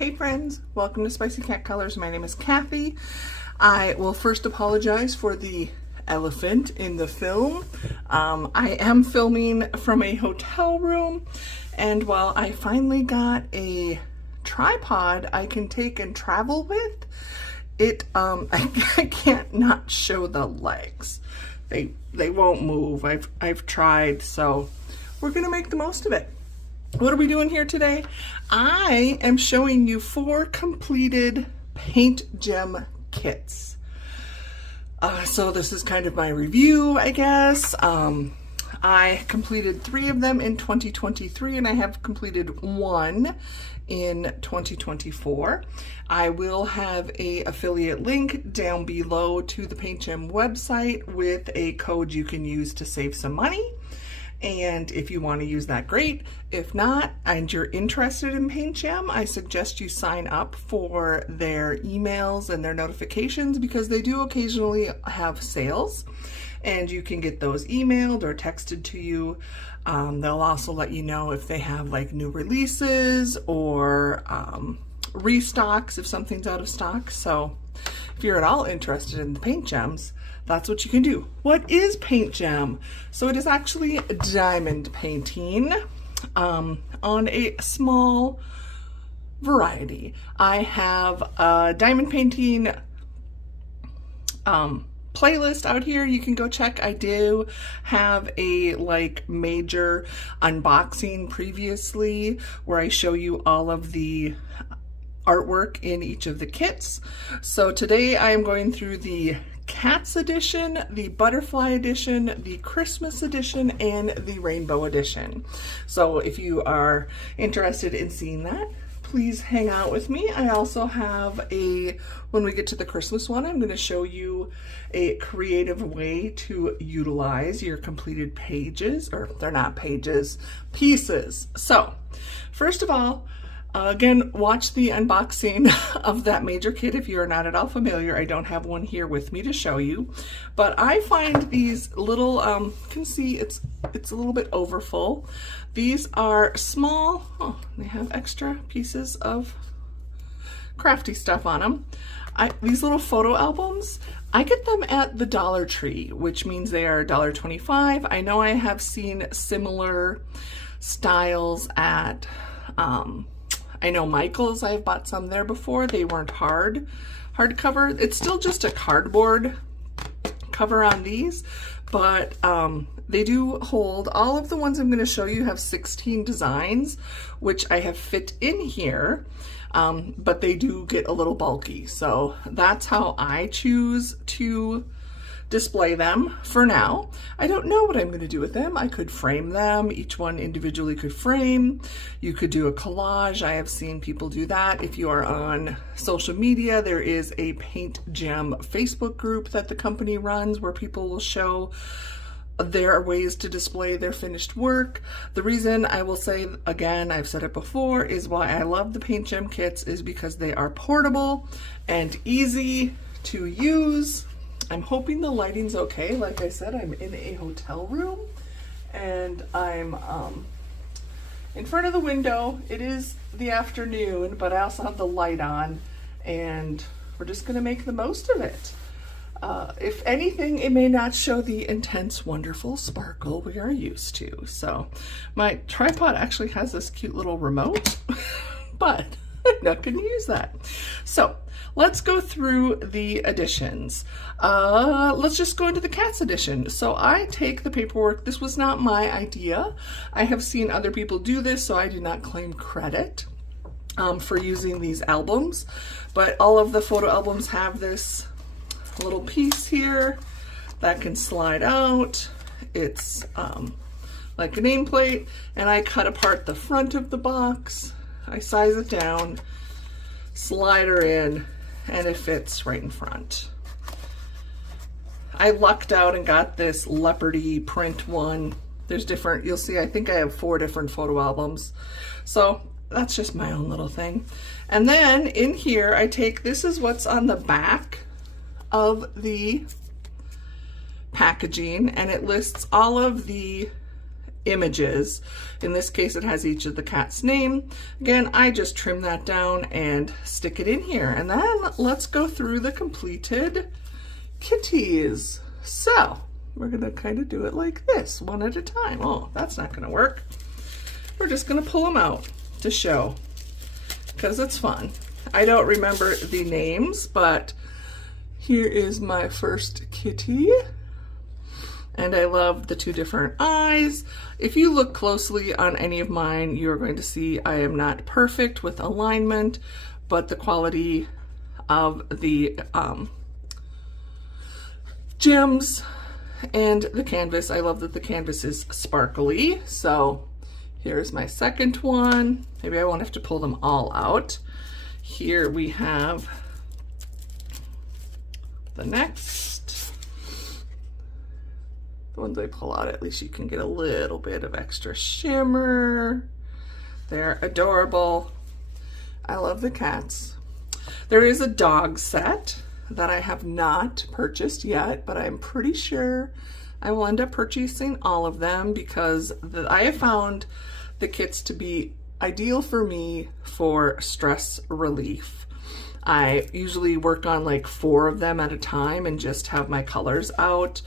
Hey friends, welcome to Spicy Cat Colors. My name is Kathy. I will first apologize for the elephant in the film. I am filming from a hotel room, and while I finally got a tripod I can take and travel with, I can't not show the legs. They won't move. I've tried, so we're gonna make the most of it. What are we doing here today? I am showing you 4 completed paint gem kits. So this is kind of my review, I guess. I completed 3 of them in 2023 and I have completed 1 in 2024. I will have a affiliate link down below to the Paint Gem website with a code you can use to save some money. And if you want to use that, great. If not, and you're interested in Paint Gem, I suggest you sign up for their emails and their notifications because they do occasionally have sales and you can get those emailed or texted to you. They'll also let you know if they have like new releases or restocks if something's out of stock. So if you're at all interested in the paint gems, that's what you can do. What is paint gem? So it is actually diamond painting on a small variety. I have a diamond painting playlist out here you can go check. I do have a major unboxing previously where I show you all of the artwork in each of the kits. So today I am going through the Cats edition, the Butterfly edition, the Christmas edition, and the Rainbow edition. So if you are interested in seeing that, please hang out with me. I also have when we get to the Christmas one, I'm going to show you a creative way to utilize your completed pages, or they're not pages, pieces. So first of all, again, watch the unboxing of that major kit if you're not at all familiar. I don't have one here with me to show you, but I find these little, you can see it's a little bit overfull. These are small, they have extra pieces of crafty stuff on them. These little photo albums, I get them at the Dollar Tree, which means they are $1.25. I know I have seen similar styles at, I know Michael's, I've bought some there before. They weren't hardcover. It's still just a cardboard cover on these, but they do hold. All of the ones I'm going to show you have 16 designs, which I have fit in here, but they do get a little bulky. So that's how I choose to display them for now. I don't know what I'm going to do with them. I could frame them. Each one individually could frame. You could do a collage. I have seen people do that. If you are on social media, there is a Paint Gem Facebook group that the company runs where people will show their ways to display their finished work. The reason I will say, again, I've said it before, is why I love the Paint Gem kits is because they are portable and easy to use. I'm hoping the lighting's okay. Like I said, I'm in a hotel room and I'm in front of the window. It is the afternoon, but I also have the light on and we're just gonna make the most of it. If anything, it may not show the intense, wonderful sparkle we are used to. So my tripod actually has this cute little remote, but I'm not gonna use that. So let's go through the editions. Let's just go into the Cats edition. So I take the paperwork. This was not my idea. I have seen other people do this, so I do not claim credit for using these albums. But all of the photo albums have this little piece here that can slide out. It's like a nameplate, and I cut apart the front of the box. I size it down, slide her in, and it fits right in front. I lucked out and got this leopardy print one. There's different, you'll see, I think I have 4 different photo albums. So that's just my own little thing. And then in here, I take, this is what's on the back of the packaging, and it lists all of the images. In this case, it has each of the cat's name. Again, I just trim that down and stick it in here. And then let's go through the completed kitties. So we're gonna kind of do it like this, one at a time. Oh, that's not gonna work. We're just gonna pull them out to show, because it's fun. I don't remember the names, but here is my first kitty. And I love the two different eyes. If you look closely on any of mine, you're going to see I am not perfect with alignment, but the quality of the gems and the canvas, I love that the canvas is sparkly. So here's my second one. Maybe I won't have to pull them all out. Here we have the next. The ones I pull out, at least you can get a little bit of extra shimmer. They're adorable. I love the cats. There is a dog set that I have not purchased yet, but I'm pretty sure I will end up purchasing all of them, because I have found the kits to be ideal for me for stress relief. I usually work on like 4 of them at a time and just have my colors out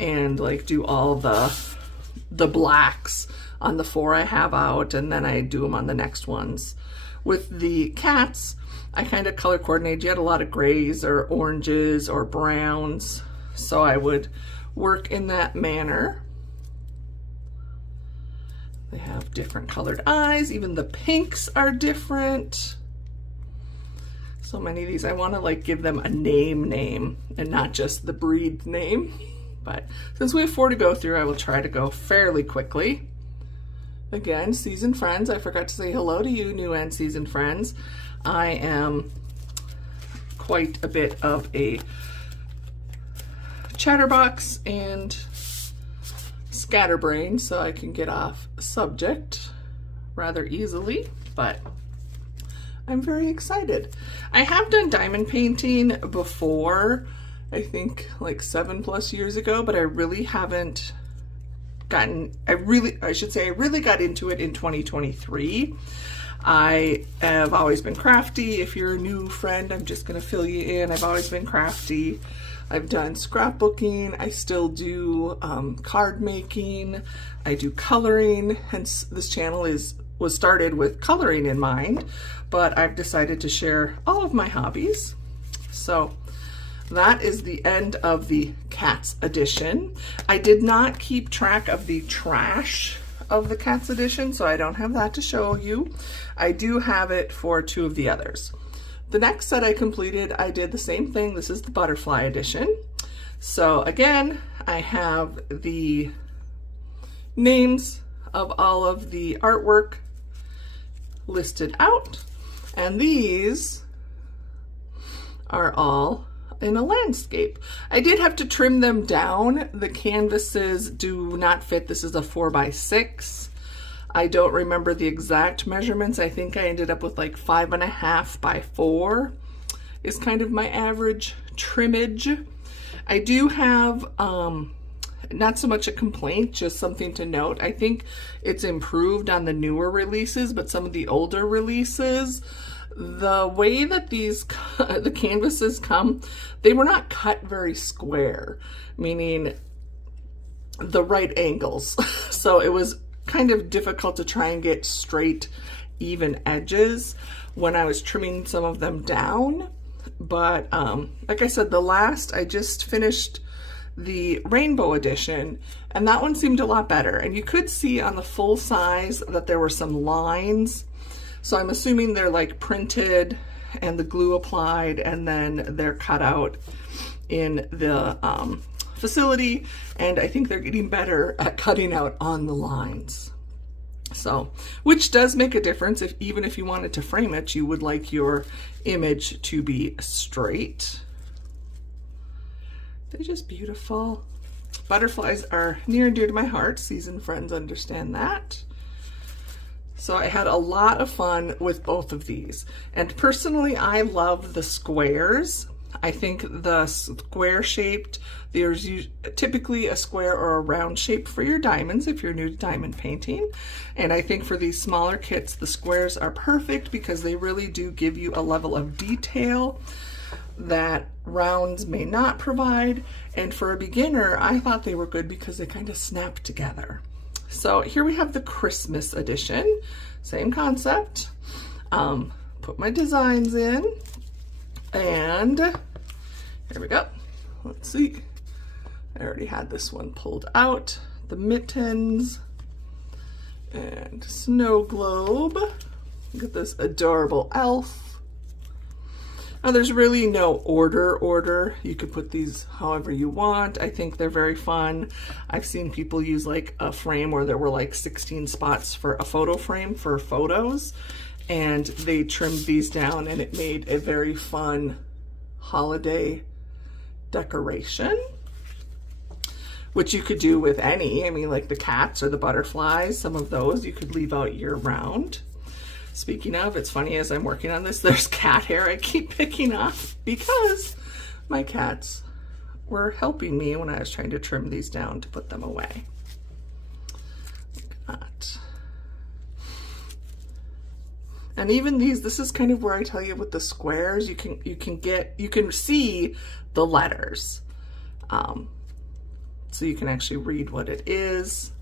and like do all the blacks on the 4 I have out, and then I do them on the next ones. With the cats, I kind of color coordinate. You had a lot of grays or oranges or browns, so I would work in that manner. They have different colored eyes. Even the pinks are different. So many of these, I want to like give them a name and not just the breed name. But since we have 4 to go through, I will try to go fairly quickly. Again, seasoned friends, I forgot to say hello to you, new and seasoned friends. I am quite a bit of a chatterbox and scatterbrain, so I can get off subject rather easily, but I'm very excited. I have done diamond painting before, I think like 7+ years ago, but I really haven't gotten, I really got into it in 2023. I have always been crafty. If you're a new friend, I'm just gonna fill you in. I've always been crafty. I've done scrapbooking. I still do card making. I do coloring. Hence this channel was started with coloring in mind, but I've decided to share all of my hobbies. So that is the end of the Cats edition. I did not keep track of the trash of the Cats edition, so I don't have that to show you. I do have it for 2 of the others. The next set I completed, I did the same thing. This is the butterfly edition. So again, I have the names of all of the artwork listed out, and these are all in a landscape. I did have to trim them down. The canvases do not fit. This is a 4x6. I don't remember the exact measurements. I think I ended up with like 5.5 by 4 is kind of my average trimmage. I do have not so much a complaint, just something to note. I think it's improved on the newer releases, but some of the older releases, the way that the canvases come, they were not cut very square, meaning the right angles. So it was kind of difficult to try and get straight, even edges when I was trimming some of them down. But like I said, I just finished the rainbow edition, and that one seemed a lot better. And you could see on the full size that there were some lines. So I'm assuming they're like printed and the glue applied, and then they're cut out in the facility. And I think they're getting better at cutting out on the lines. So, which does make a difference. Even if you wanted to frame it, you would like your image to be straight. They're just beautiful. Butterflies are near and dear to my heart. Seasoned friends understand that. So I had a lot of fun with both of these. And personally, I love the squares. I think the square shaped, there's typically a square or a round shape for your diamonds if you're new to diamond painting. And I think for these smaller kits, the squares are perfect because they really do give you a level of detail that rounds may not provide. And for a beginner, I thought they were good because they kind of snap together. So here we have the Christmas edition, same concept. Put my designs in, and here we go. Let's see. I already had this one pulled out. The mittens and snow globe. Look at this adorable elf. Now there's really no order. You could put these however you want. I think they're very fun. I've seen people use like a frame where there were like 16 spots for a photo frame for photos, and they trimmed these down and it made a very fun holiday decoration, which you could do with any, I mean, like the cats or the butterflies, some of those you could leave out year round. Speaking of, it's funny, as I'm working on this, there's cat hair I keep picking up because my cats were helping me when I was trying to trim these down to put them away. Look at that. And even these, this is kind of where I tell you with the squares, you can see the letters. So you can actually read what it is.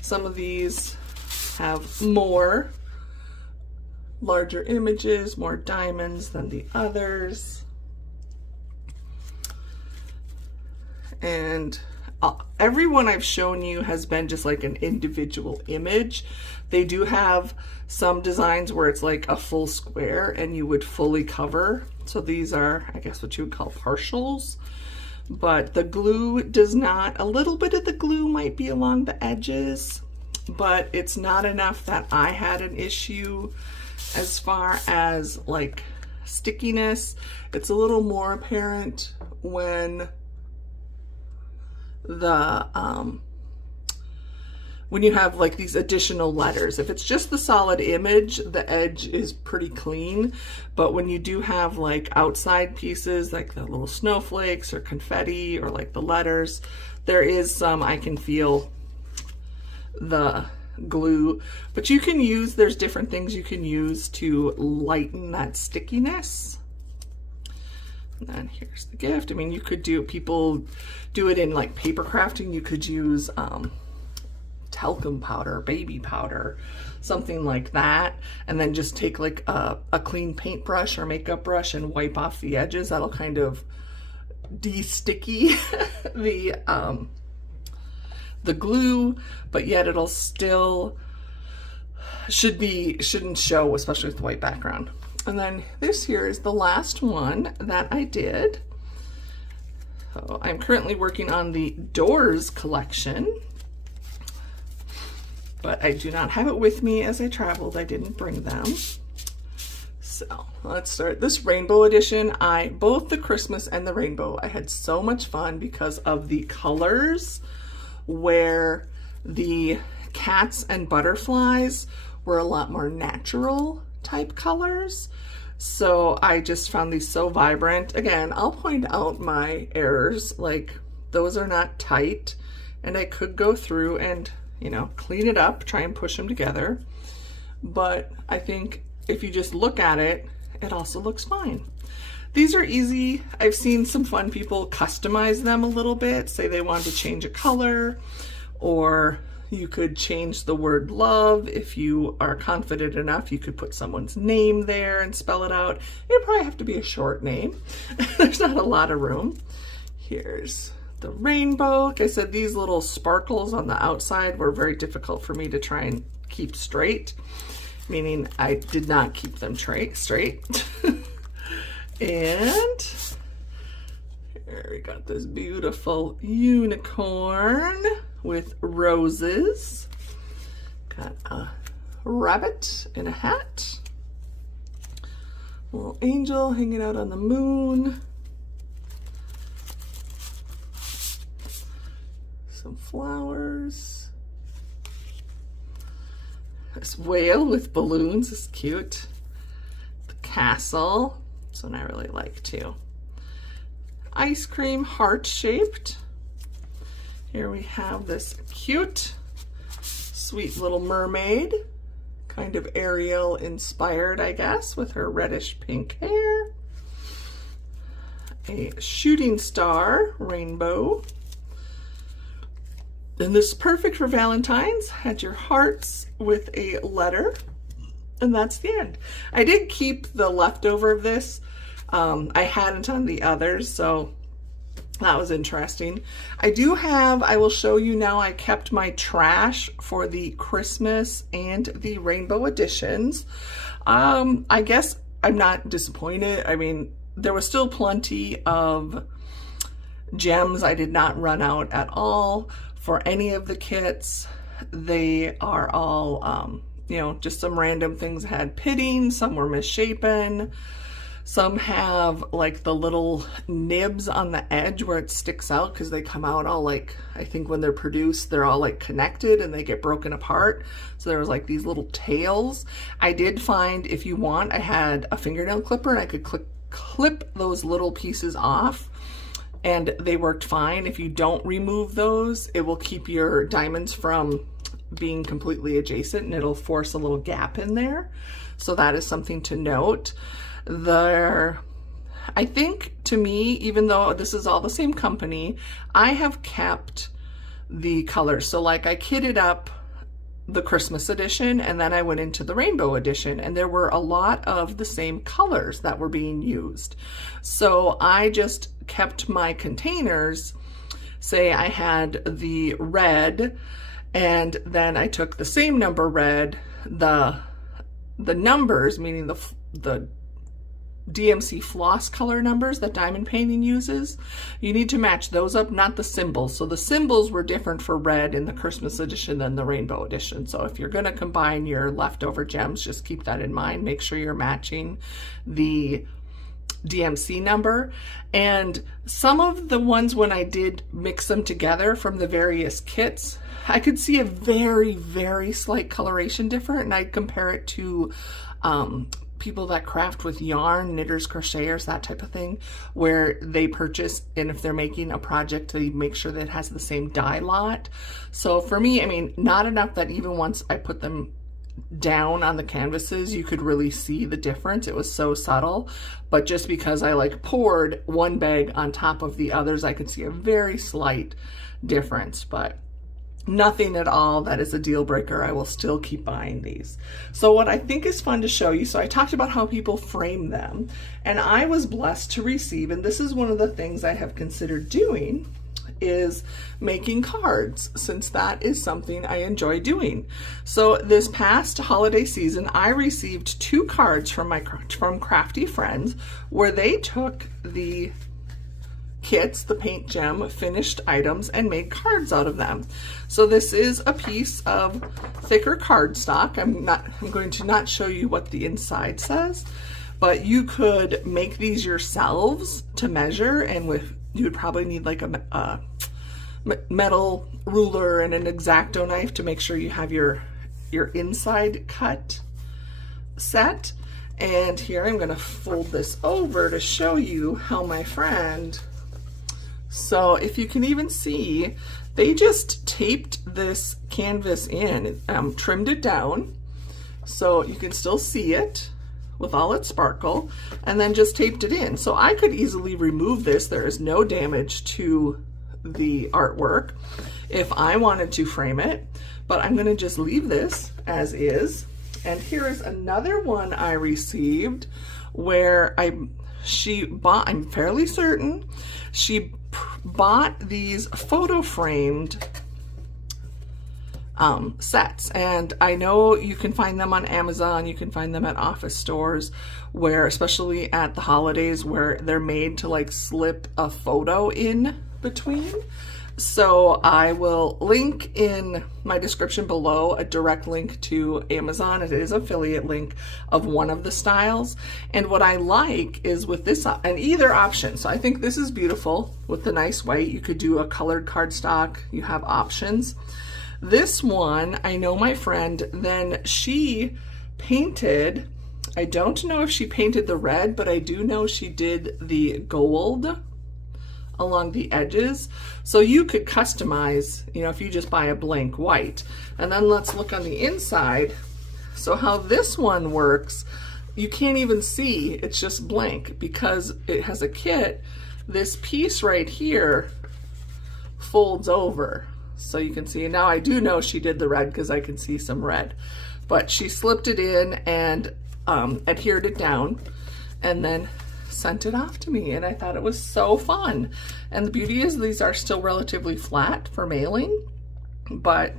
Some of these have more larger images, more diamonds than the others. And every one I've shown you has been just like an individual image. They do have some designs where it's like a full square and you would fully cover. So these are, I guess, what you would call partials. But the glue does not, a little bit of the glue might be along the edges, but it's not enough that I had an issue as far as like stickiness. It's a little more apparent when you have like these additional letters. If it's just the solid image, the edge is pretty clean. But when you do have like outside pieces, like the little snowflakes or confetti or like the letters, there is some, I can feel the glue. But you can use, there's different things you can use to lighten that stickiness. And then here's the gift. I mean, you could do, people do it in like paper crafting. You could use talcum powder, baby powder, something like that, and then just take like a clean paintbrush or makeup brush and wipe off the edges. That'll kind of de-sticky the glue, but yet it'll still shouldn't show, especially with the white background. And then this here is the last one that I did. So I'm currently working on the Doors collection, but I do not have it with me as I traveled. I didn't bring them. So let's start this rainbow edition. Both the Christmas and the rainbow, I had so much fun because of the colors, where the cats and butterflies were a lot more natural type colors. So I just found these so vibrant. Again, I'll point out my errors, like those are not tight, and I could go through and, you know, clean it up, try and push them together. But I think if you just look at it, it also looks fine. These are easy. I've seen some fun people customize them a little bit, say they want to change a color, or you could change the word love. If you are confident enough, you could put someone's name there and spell it out. It'd probably have to be a short name. There's not a lot of room. Here's the rainbow. Like I said, these little sparkles on the outside were very difficult for me to try and keep straight, meaning I did not keep them straight. And here we got this beautiful unicorn with roses. Got a rabbit in a hat. A little angel hanging out on the moon. Some flowers. This whale with balloons is cute. The castle. This one I really like too. Ice cream, heart-shaped. Here we have this cute, sweet little mermaid, kind of Ariel inspired, I guess, with her reddish pink hair. A shooting star rainbow. And this is perfect for Valentine's. Had your hearts with a letter, and that's the end. I did keep the leftover of this. I hadn't on the others, so that was interesting. I do have, I will show you now, I kept my trash for the Christmas and the rainbow editions. I guess I'm not disappointed. I mean, there was still plenty of gems. I did not run out at all for any of the kits. They are all, you know, just some random things had pitting, some were misshapen. Some have like the little nibs on the edge where it sticks out because they come out all like, I think when they're produced, they're all like connected and they get broken apart. So there was like these little tails. I did find, if you want, I had a fingernail clipper and I could clip those little pieces off and they worked fine. If you don't remove those, it will keep your diamonds from being completely adjacent and it'll force a little gap in there. So that is something to note. I think, to me, even though this is all the same company, I have kept the colors. So like I kitted up the Christmas edition and then I went into the rainbow edition and there were a lot of the same colors that were being used. So I just kept my containers, say I had the red and then I took the same number red, the numbers, meaning the DMC floss color numbers that diamond painting uses, you need to match those up, not the symbols. So the symbols were different for red in the Christmas edition than the rainbow edition. So if you're going to combine your leftover gems, just keep that in mind. Make sure you're matching the DMC number. And some of the ones, when I did mix them together from the various kits, I could see a very, very slight coloration difference, and I'd compare it to people that craft with yarn, knitters, crocheters, that type of thing, where they purchase, and if they're making a project, they make sure that it has the same dye lot. So for me, I mean, not enough that even once I put them down on the canvases, you could really see the difference. It was so subtle, but just because I like poured one bag on top of the others, I could see a very slight difference, but nothing at all that is a deal breaker. I will still keep buying these. So what I think is fun to show you, so I talked about how people frame them, and I was blessed to receive, and this is one of the things I have considered doing, is making cards, since that is something I enjoy doing. So this past holiday season, I received 2 cards from Crafty Friends where they took the kits, the paint gem finished items, and made cards out of them. So this is a piece of thicker cardstock. I'm going to not show you what the inside says, but you could make these yourselves to measure, and you would probably need like a metal ruler and an X-Acto knife to make sure you have your inside cut set. And here I'm going to fold this over to show you how my friend, so if you can even see, they just taped this canvas in, trimmed it down so you can still see it with all its sparkle, and then just taped it in. So I could easily remove this. There is no damage to the artwork if I wanted to frame it, but I'm going to just leave this as is. And here is another one I received where she bought, I'm fairly certain, she bought these photo framed sets, and I know you can find them on Amazon, you can find them at office stores, where especially at the holidays, where they're made to like slip a photo in between. So I will link in my description below a direct link to Amazon. It is an affiliate link of one of the styles. And what I like is with this, and either option. So I think this is beautiful with the nice white. You could do a colored cardstock. You have options. This one, I know my friend, then she painted I don't know if she painted the red, but I do know she did the gold along the edges. So you could customize, you know, if you just buy a blank white. And then let's look on the inside. So how this one works, you can't even see, it's just blank because it has a kit. This piece right here folds over. So you can see, now I do know she did the red because I can see some red. But she slipped it in and adhered it down and then sent it off to me, and I thought it was so fun. And the beauty is these are still relatively flat for mailing, but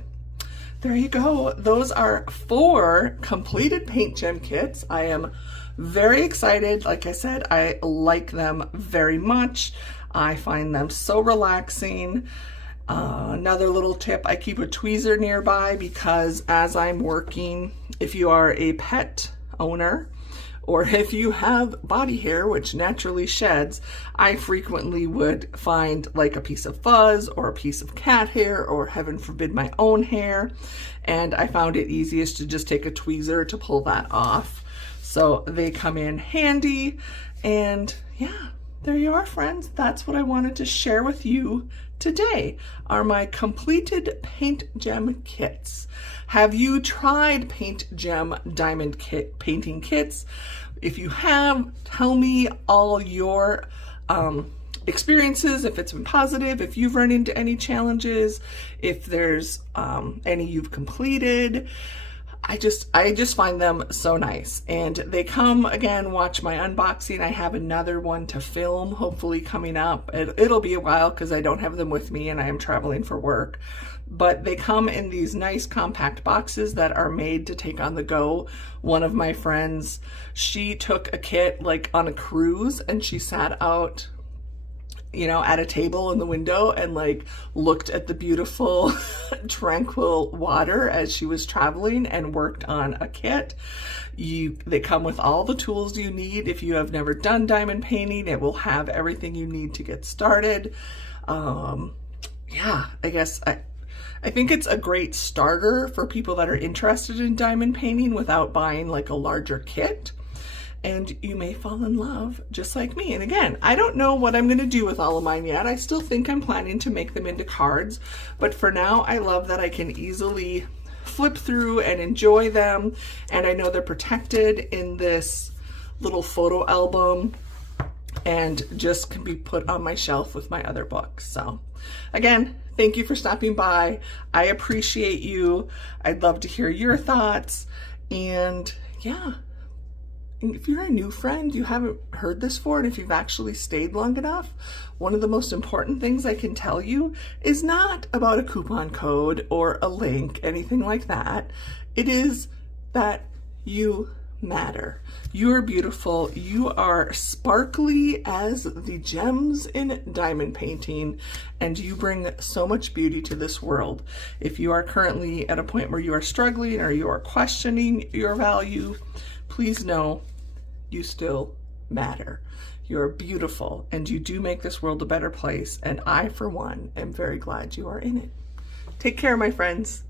there you go. Those are 4 completed paint gem kits. I am very excited. Like I said, I like them very much. I find them so relaxing. Another little tip, I keep a tweezer nearby because as I'm working, if you are a pet owner, or if you have body hair, which naturally sheds, I frequently would find like a piece of fuzz or a piece of cat hair or heaven forbid my own hair. And I found it easiest to just take a tweezer to pull that off. So they come in handy. And yeah, there you are, friends. That's what I wanted to share with you today, are my completed paint gem kits. Have you tried paint gem diamond kit painting kits? If you have, tell me all your experiences, if it's been positive, if you've run into any challenges, if there's any you've completed. I just find them so nice. And they come, again, watch my unboxing. I have another one to film, hopefully coming up. It'll be a while because I don't have them with me and I am traveling for work. But they come in these nice compact boxes that are made to take on the go. One of my friends, she took a kit like on a cruise and she sat out, you know, at a table in the window and like looked at the beautiful tranquil water as she was traveling and worked on a kit. They come with all the tools you need. If you have never done diamond painting, it will have everything you need to get started. Yeah, I think it's a great starter for people that are interested in diamond painting without buying like a larger kit. And you may fall in love just like me. And again, I don't know what I'm going to do with all of mine yet. I still think I'm planning to make them into cards. But for now, I love that I can easily flip through and enjoy them. And I know they're protected in this little photo album and just can be put on my shelf with my other books. So again, thank you for stopping by. I appreciate you. I'd love to hear your thoughts. And yeah. If you're a new friend, you haven't heard this before, and if you've actually stayed long enough, one of the most important things I can tell you is not about a coupon code or a link, anything like that. It is that you matter. You're beautiful. You are sparkly as the gems in diamond painting, and you bring so much beauty to this world. If you are currently at a point where you are struggling or you are questioning your value, please know you still matter. You're beautiful and you do make this world a better place. And I, for one, am very glad you are in it. Take care, my friends.